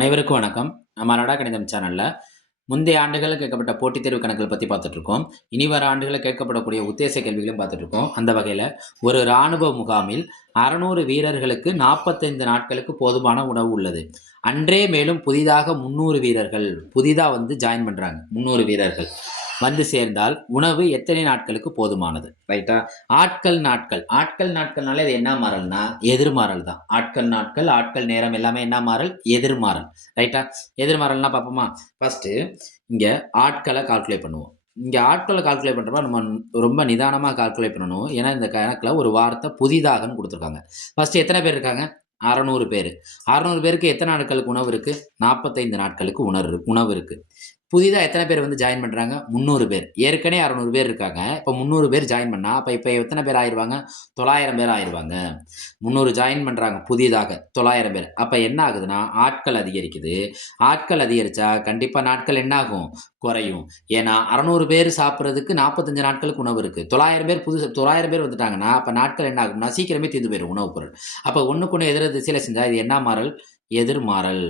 அனைவருக்கும் வணக்கம். நம்ம அடடா கணிதம் சேனல்ல முந்தைய ஆண்டுகளில் கேட்கப்பட்ட போட்டித் தேர்வு கணக்குகள் பற்றி பார்த்துட்டு இருக்கோம். இனி வர ஆண்டுகளில் கேட்கப்படக்கூடிய உத்தேச கேள்விகளையும் பார்த்துட்டு இருக்கோம். அந்த வகையில் ஒரு இராணுவ முகாமில் 600 வீரர்களுக்கு 45 நாட்களுக்கு போதுமான உணவு உள்ளது. அன்றே மேலும் புதிதாக 300 வீரர்கள் ஜாயின் பண்றாங்க. 300 வீரர்கள் வந்து சேர்ந்தால் உணவு எத்தனை நாட்களுக்கு போதுமானது? ரைட்டா? ஆட்கள்னாலே இது என்ன மாறல்னா எதிர்மாறல் தான். ஆட்கள் நேரம் எல்லாமே என்ன மாறல்? எதிர்மாறல். ரைட்டா? எதிர்மாறல்னா பார்ப்போமா? ஃபர்ஸ்ட் இங்க ஆட்களை கால்குலேட் பண்ணுவோம். இங்க ஆட்களை கால்குலேட் பண்றப்ப நம்ம ரொம்ப நிதானமா கால்குலேட் பண்ணணும். ஏன்னா இந்த கணக்குல ஒரு வார்த்தை புதிதாகன்னு கொடுத்துருக்காங்க. ஃபர்ஸ்ட் எத்தனை பேர் இருக்காங்க? 600 பேர். 600 பேருக்கு எத்தனை நாட்களுக்கு உணவு இருக்கு? 45 நாட்களுக்கு உணவு இருக்கு. புதிதா எத்தனை பேர் வந்து ஜாயின் பண்றாங்க? 300 பேர். ஏற்கனவே 600 பேர் இருக்காங்க. இப்ப 300 பேர் ஜாயின் பண்ணா, இப்ப எத்தனை பேர் ஆயிருவாங்க? 900 பேர் ஆயிருவாங்க. 300 ஜாயின் பண்றாங்க புதிதாக 900 பேர். அப்ப என்ன ஆகுதுன்னா, ஆட்கள் அதிகரிக்குது. ஆட்கள் அதிகரிச்சா கண்டிப்பா நாட்கள் என்ன ஆகும்? குறையும். ஏன்னா 600 பேர் சாப்பிடுறதுக்கு 45 நாட்களுக்கு உணவு இருக்கு. 900 பேர் வந்துட்டாங்கன்னா, அப்ப நாட்கள் என்ன ஆகும்னா சீக்கிரமே தீர்ந்து போயிரும் உணவுப் பொருள். அப்ப ஒண்ணுக்கு எதிர் திசையில செஞ்சா இது என்ன மாறல்? எதிர்மாறல்.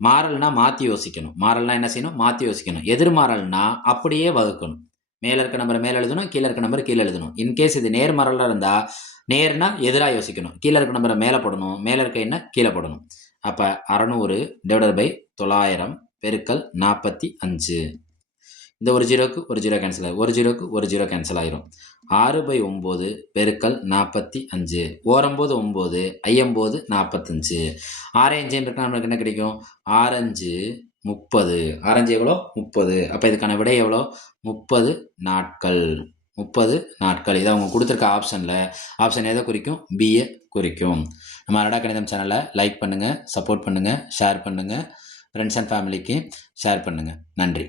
மாறல்னா மாத்தி யோசிக்கணும். மாறல்னா என்ன செய்யணும்? மாத்தி யோசிக்கணும். எதிர்மாறல்னா அப்படியே வகுக்கணும். மேல இருக்க நம்பரை மேல எழுதணும், கீழ இருக்க நம்பரை கீழ எழுதணும். இன்கேஸ் இது நேர்மாறலா இருந்தா, நேர்னா எதிரா யோசிக்கணும். கீழ இருக்க நம்பரை மேல போடணும், மேல இருக்க எண்ண கீழ போடணும். அப்ப 600/900 பெருக்கல் 45. இந்த ஒரு ஜீரோக்கு ஒரு ஜீரோ கேன்சல் ஆயிரும். ஒரு ஜீரோக்கு ஒரு ஜீரோ கேன்சல் ஆயிரும். 6/9 பெருக்கல் 45. ஓரம்போது 9, ஐயம்போது 45. 6 5 இருக்கா நம்மளுக்கு என்ன கிடைக்கும்? 6 5 30. 6 5 எவ்வளோ? 30. அப்ப இதுக்கான விடை எவ்வளோ? 30 நாட்கள். 30 நாட்கள். இதை அவங்க கொடுத்துருக்க ஆப்ஷன் எதை குறிக்கும்? பிஏ குறிக்கும். நம்ம அடடா கணிதம் சேனலை லைக் பண்ணுங்க, சப்போர்ட் பண்ணுங்க, ஷேர் பண்ணுங்க, ஃப்ரெண்ட்ஸ் அண்ட் ஃபேமிலிக்கு ஷேர் பண்ணுங்க. நன்றி.